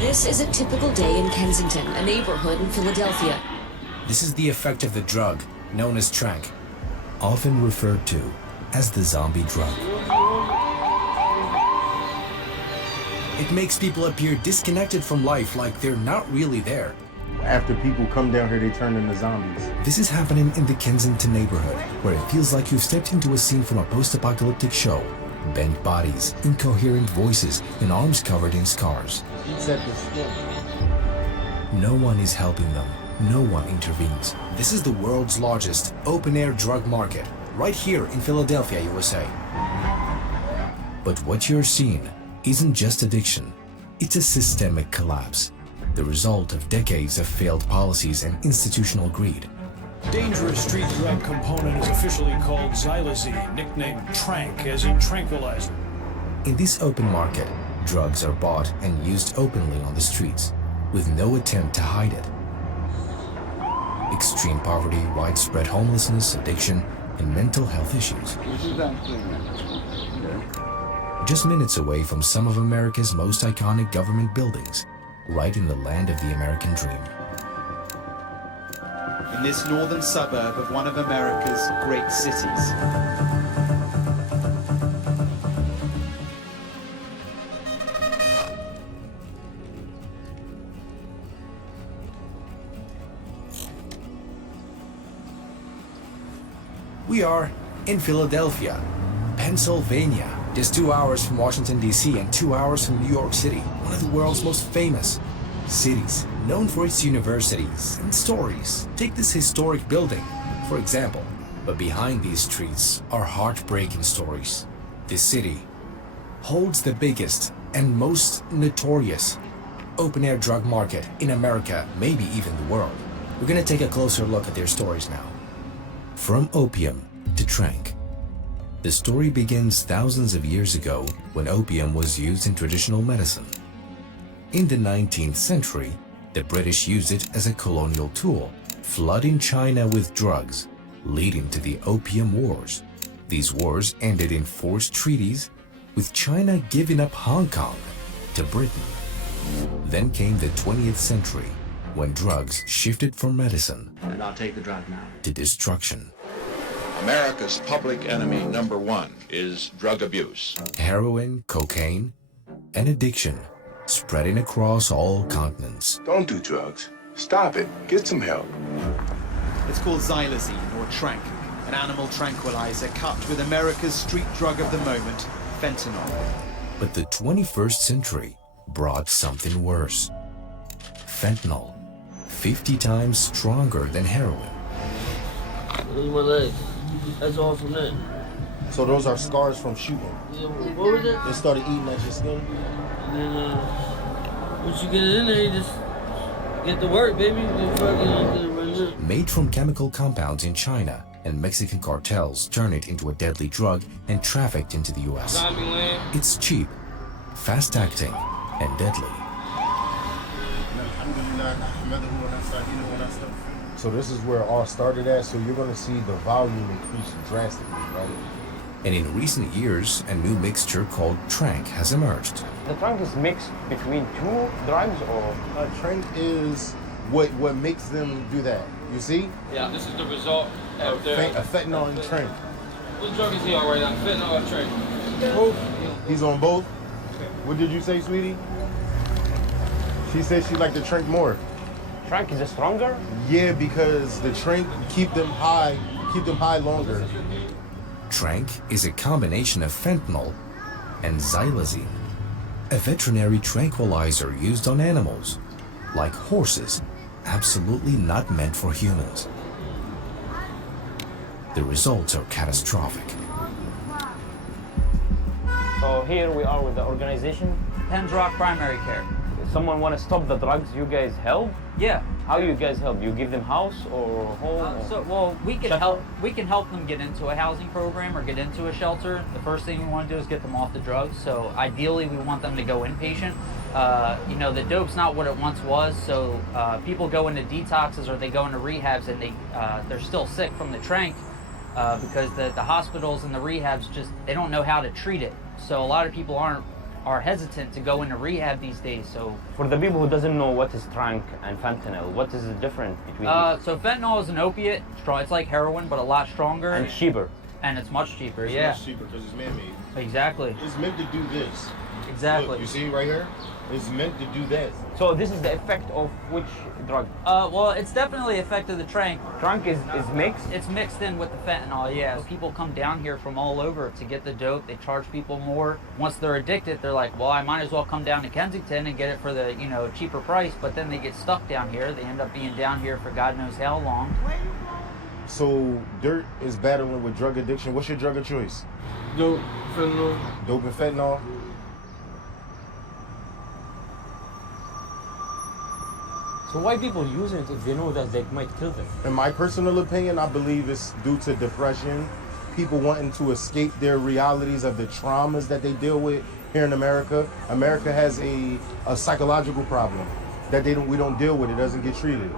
This is a typical day in Kensington, a neighborhood in Philadelphia. This is the effect of the drug, known as tranq, often referred to as the zombie drug. It makes people appear disconnected from life, like they're not really there. After people come down here, they turn into zombies. This is happening in the Kensington neighborhood, where it feels like you've stepped into a scene from a post-apocalyptic show. Bent bodies, incoherent voices, and arms covered in scars. No one is helping them. No one intervenes. This is the world's largest open-air drug market, right here in Philadelphia, USA. But what you're seeing isn't just addiction. It's a systemic collapse, the result of decades of failed policies and institutional greed. Dangerous street drug component is officially called xylazine, nicknamed tranq, as in tranquilizer. In this open market, drugs are bought and used openly on the streets, with no attempt to hide it. Extreme poverty, widespread homelessness, addiction, and mental health issues. Just minutes away from some of America's most iconic government buildings, right in the land of the American dream. In this northern suburb of one of America's great cities. We are in Philadelphia, Pennsylvania, just 2 hours from Washington, D.C. and 2 hours from New York City, one of the world's most famous cities, known for its universities and stories. Take this historic building, for example. But behind these streets are heartbreaking stories. This city holds the biggest and most notorious open-air drug market in America, maybe even the world. We're gonna take a closer look at their stories now. From opium to tranq. The story begins thousands of years ago when opium was used in traditional medicine. In the 19th century, the British used it as a colonial tool, flooding China with drugs, leading to the Opium Wars. These wars ended in forced treaties, with China giving up Hong Kong to Britain. Then came the 20th century, when drugs shifted from medicine and I'll take the drug now. to destruction. America's public enemy number one is drug abuse. Heroin, cocaine, and addiction spreading across all continents. Don't do drugs. Stop it. Get some help. It's called xylazine, or tranq, an animal tranquilizer cupped with America's street drug of the moment, fentanyl. But the 21st century brought something worse. Fentanyl, 50 times stronger than heroin. Those my legs. That's all from that. So those are scars from shooting. Yeah, what was that? They started eating at your skin. And then, once you get it in there, you just get to work, baby. You fucking right now. Made from chemical compounds in China, and Mexican cartels turn it into a deadly drug and trafficked into the US. It's cheap, fast-acting, and deadly. So this is where it all started at, so you're gonna see the volume increase drastically, right? And in recent years, a new mixture called tranq has emerged. The tranq is mixed between two drugs, or? Tranq is what makes them do that. You see? Yeah, this is the result of the... A fentanyl and tranq. What drug is he on right now? Fentanyl or tranq? Both. He's on both. What did you say, sweetie? She said she liked the tranq more. Tranq is stronger? Yeah, because the tranq keep them high longer. Tranq is a combination of fentanyl and xylazine, a veterinary tranquilizer used on animals, like horses, absolutely not meant for humans. The results are catastrophic. So here we are with the organization. Penns Rock Primary Care. If someone want to stop the drugs, you guys help? Yeah. How you guys help? You give them house or home? We can help them get into a housing program or get into a shelter. The first thing we want to do is get them off the drugs. So ideally, we want them to go inpatient. The dope's not what it once was. So people go into detoxes or they go into rehabs and they're still sick from the tranq because the hospitals and the rehabs they don't know how to treat it. So a lot of people aren't are hesitant to go into rehab these days. So For the people who doesn't know what is trank and fentanyl, what is the difference between these? so fentanyl is an opiate. It's like heroin, but a lot stronger. And cheaper. And it's much cheaper, It's yeah. much cheaper because it's man-made. Exactly. It's meant to do this. Exactly. Look, you see right here? It's meant to do that. So this is the effect of which drug? Well, it's definitely affected the trank. Trank is mixed? It's mixed in with the fentanyl, yeah. People come down here from all over to get the dope. They charge people more. Once they're addicted, they're like, well, I might as well come down to Kensington and get it for the, cheaper price. But then they get stuck down here. They end up being down here for God knows how long. So Dirt is battling with drug addiction. What's your drug of choice? Dope, fentanyl. Dope and fentanyl? So why people using it if they know that they might kill them? In my personal opinion, I believe it's due to depression, people wanting to escape their realities of the traumas that they deal with here in America. America has a psychological problem that we don't deal with. It doesn't get treated.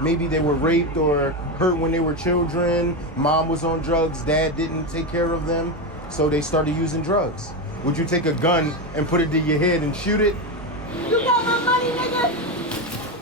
Maybe they were raped or hurt when they were children. Mom was on drugs. Dad didn't take care of them. So they started using drugs. Would you take a gun and put it to your head and shoot it? You got my money, nigga!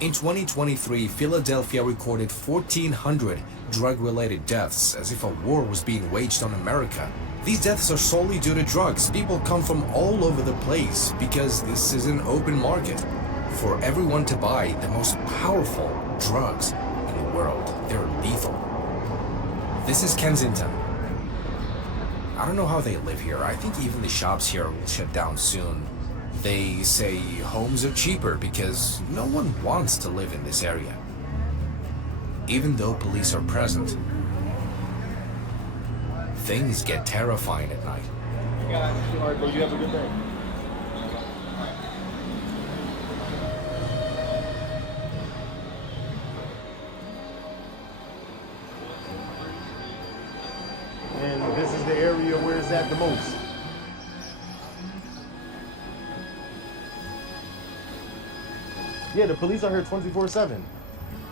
In 2023, Philadelphia recorded 1,400 drug-related deaths, as if a war was being waged on America. These deaths are solely due to drugs. People come from all over the place because this is an open market for everyone to buy the most powerful drugs in the world. They're lethal. This is Kensington. I don't know how they live here. I think even the shops here will shut down soon. They say homes are cheaper because no one wants to live in this area. Even though police are present, things get terrifying at night. All right, bro, you have a good day. And this is the area where it's at the most. Yeah, the police are here 24/7.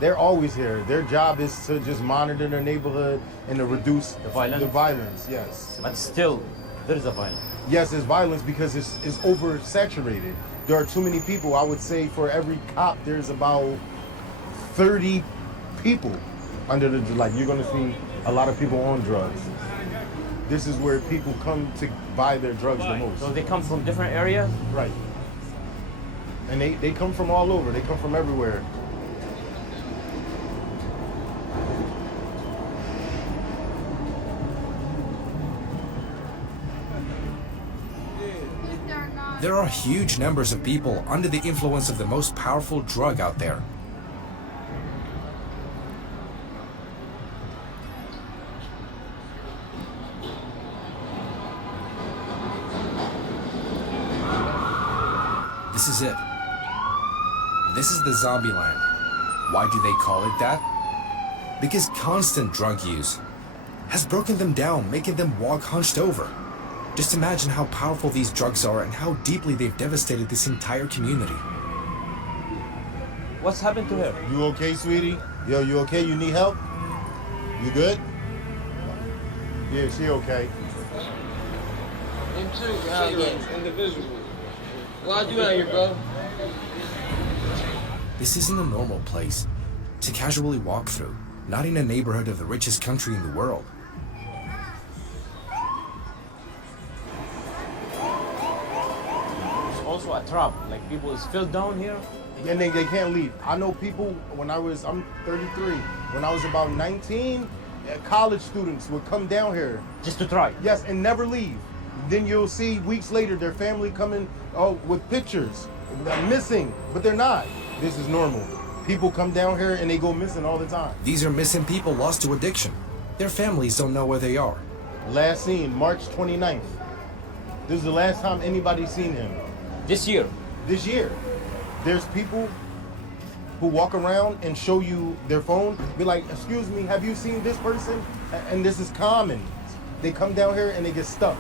They're always here. Their job is to just monitor their neighborhood and to reduce The violence? The violence, yes. But still, there is a violence. Yes, it's violence because it's oversaturated. There are too many people. I would say for every cop, there's about 30 people under the, like, you're gonna see a lot of people on drugs. This is where people come to buy their drugs the most. So they come from different areas? Right. And they come from all over. They come from everywhere. There are huge numbers of people under the influence of the most powerful drug out there. This is it. This is the zombie land. Why do they call it that? Because constant drug use has broken them down, making them walk hunched over. Just imagine how powerful these drugs are and how deeply they've devastated this entire community. What's happened to her? You okay, sweetie? Yo, you okay? You need help? You good? Yeah, she okay. Him too, out here, individual. Why'd you out here, bro? This isn't a normal place to casually walk through, not in a neighborhood of the richest country in the world. It's also a trap. Like people is filled down here. And they can't leave. I know people, I'm 33, when I was about 19, college students would come down here. Just to try. Yes, and never leave. Then you'll see weeks later their family coming with pictures. They're missing, but they're not. This is normal. People come down here and they go missing all the time. These are missing people lost to addiction. Their families don't know where they are. Last seen, March 29th. This is the last time anybody's seen him. This year. This year. There's people who walk around and show you their phone, be like, excuse me, have you seen this person? And this is common. They come down here and they get stuck.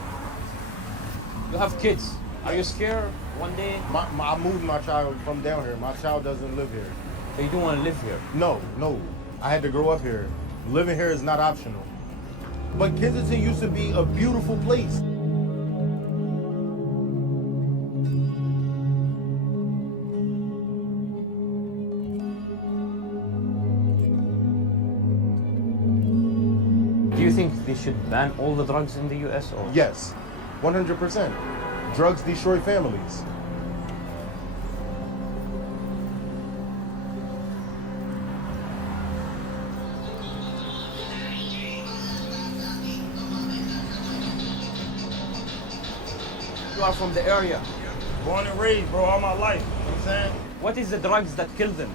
You have kids. Are you scared one day? I moved my child from down here. My child doesn't live here. So you don't want to live here? No. I had to grow up here. Living here is not optional. But Kensington used to be a beautiful place. think they should ban all the drugs in the US or? Yes, 100%. Drugs destroy families. You are from the area. Born and raised, bro, all my life. You know what I'm saying? What is the drugs that kill them?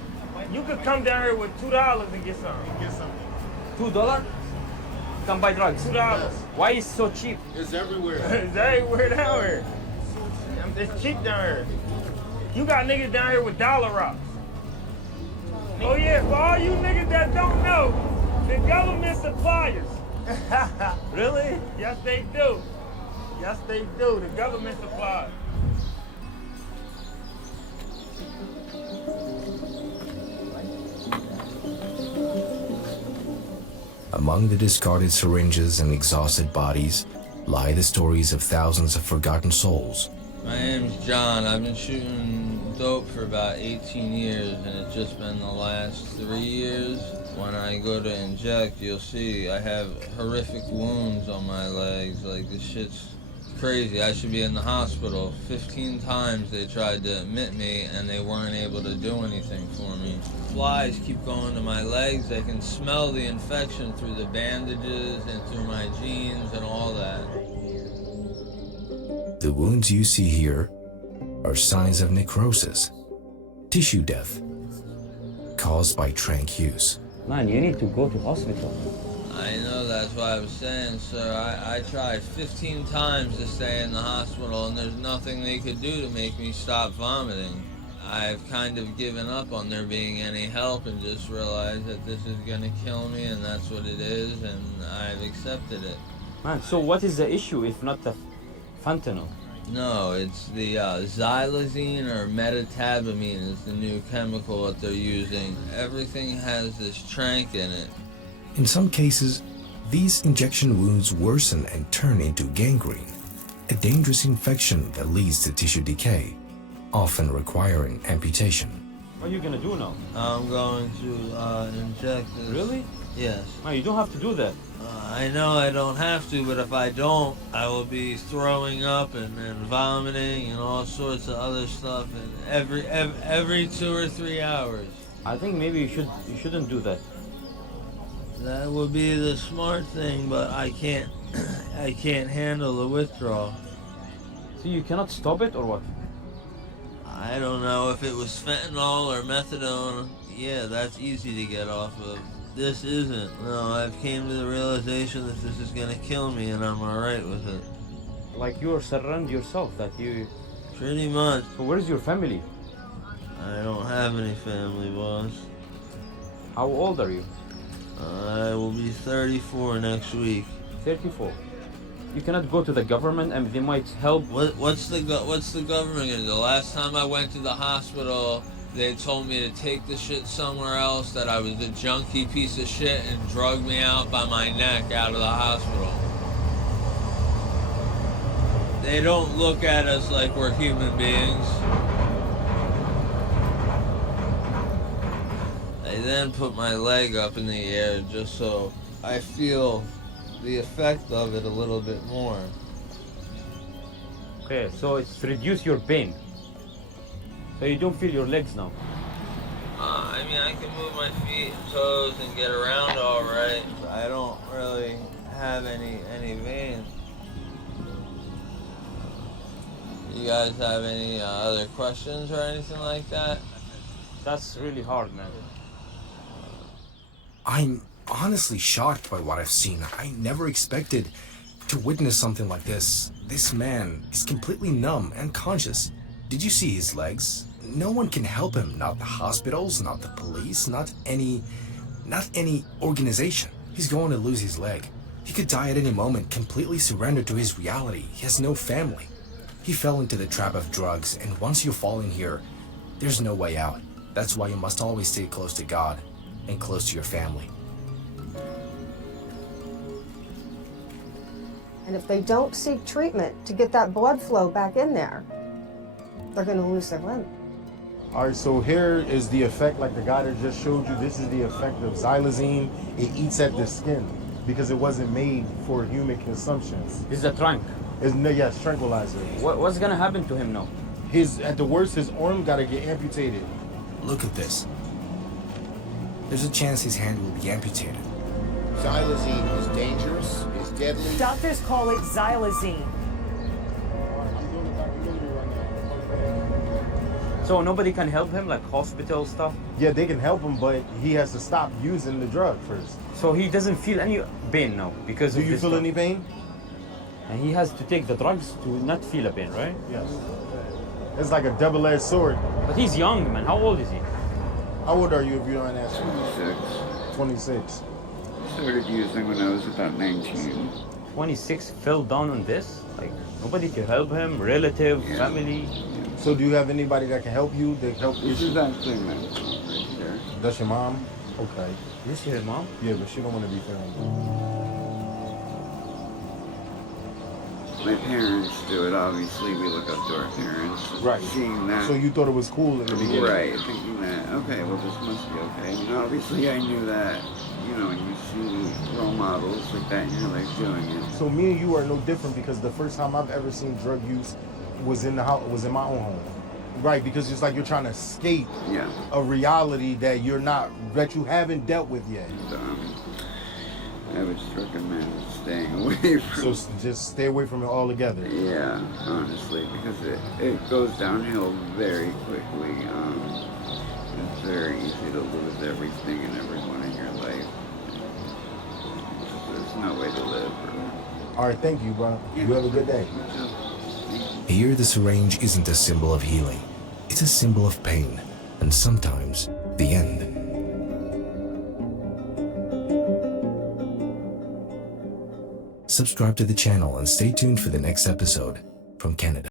You could come down here with $2 and get something. Get something. $2? Come buy drugs. $2. Why is it so cheap? It's everywhere. It's everywhere down here. It's cheap down here. You got niggas down here with dollar rocks. Oh yeah, for all you niggas that don't know, the government suppliers. Really? Yes, they do. Yes, they do. The government suppliers. Among the discarded syringes and exhausted bodies lie the stories of thousands of forgotten souls. My name's John. I've been shooting dope for about 18 years, and it's just been the last 3 years. When I go to inject, you'll see I have horrific wounds on my legs. Like, this shit's crazy. I should be in the hospital. 15 times they tried to admit me, and they weren't able to do anything for me. Flies keep going to my legs. They can smell the infection through the bandages and through my jeans and all that. The wounds you see here are signs of necrosis, tissue death, caused by tranq use. Man, you need to go to hospital. I know, that's what I was saying, sir. I tried 15 times to stay in the hospital, and there's nothing they could do to make me stop vomiting. I've kind of given up on there being any help and just realized that this is gonna kill me, and that's what it is, and I've accepted it. Man, so what is the issue if not the fentanyl? No, it's the xylazine or medetabamine is the new chemical that they're using. Everything has this tranq in it. In some cases, these injection wounds worsen and turn into gangrene, a dangerous infection that leads to tissue decay, often requiring amputation. What are you gonna do now? I'm going to inject this. Really? Yes. Man, you don't have to do that. I know I don't have to, but if I don't, I will be throwing up and vomiting and all sorts of other stuff every 2 or 3 hours. I think maybe you shouldn't do that. That would be the smart thing, but I can't handle the withdrawal. So you cannot stop it or what? I don't know if it was fentanyl or methadone. Yeah, that's easy to get off of. This isn't. No, I've came to the realization that this is gonna kill me, and I'm alright with it. Like you surrender yourself, that you... Pretty much. So where's your family? I don't have any family, boss. How old are you? I will be 34 next week. 34. You cannot go to the government and they might help. What's the government gonna do? The last time I went to the hospital, they told me to take the shit somewhere else, that I was a junky piece of shit, and drug me out by my neck out of the hospital. They don't look at us like we're human beings. I then put my leg up in the air just so I feel the effect of it a little bit more. Okay, so it's reduce your pain. So you don't feel your legs now? I mean, I can move my feet and toes and get around all right. I don't really have any veins. You guys have any other questions or anything like that? That's really hard, man. I'm honestly shocked by what I've seen. I never expected to witness something like this. This man is completely numb and conscious. Did you see his legs? No one can help him, not the hospitals, not the police, not any organization. He's going to lose his leg. He could die at any moment, completely surrendered to his reality. He has no family. He fell into the trap of drugs, and once you fall in here, there's no way out. That's why you must always stay close to God and close to your family. And if they don't seek treatment to get that blood flow back in there, they're going to lose their limb. All right, so here is the effect, like the guy that just showed you. This is the effect of xylazine. It eats at the skin. because it wasn't made for human consumption. It's a trunk. Yes, tranquilizer. What's gonna happen to him now? At the worst, his arm gotta get amputated. Look at this. There's a chance his hand will be amputated. Xylazine is dangerous, is deadly. Doctors call it xylazine. So nobody can help him, like hospital stuff? Yeah, they can help him, but he has to stop using the drug first. So he doesn't feel any pain now because Do of you this feel drug. any pain? And he has to take the drugs to not feel a pain, right? Yes. It's like a double-edged sword. But he's young, man. How old is he? How old are you if you don't ask? 26. 26. Started using when I was about 19. 26 fell down on this? Like, nobody to help him, relative, family? So do you have anybody that can help you? That help This is actually my mom right here. That's your mom? Okay. This is your mom? Yeah, but she don't want to be filmed. My parents do it, obviously. We look up to our parents. Right. Seeing that. So you thought it was cool in the beginning? Right. Thinking that, okay, well, this must be okay. I mean, obviously, I knew that, you know, and you see role models like that in your life doing it. So me and you are no different because the first time I've ever seen drug use was in the house, was in my own home. Right, because it's like you're trying to escape a reality that that you haven't dealt with yet. I would just recommend staying away from. So just stay away from it altogether. Yeah, honestly, because it goes downhill very quickly. It's very easy to lose everything and everyone in your life. There's no way to live. All right, thank you, bro. You have a good day. Here, the syringe isn't a symbol of healing. It's a symbol of pain, and sometimes the end. Subscribe to the channel and stay tuned for the next episode from Canada.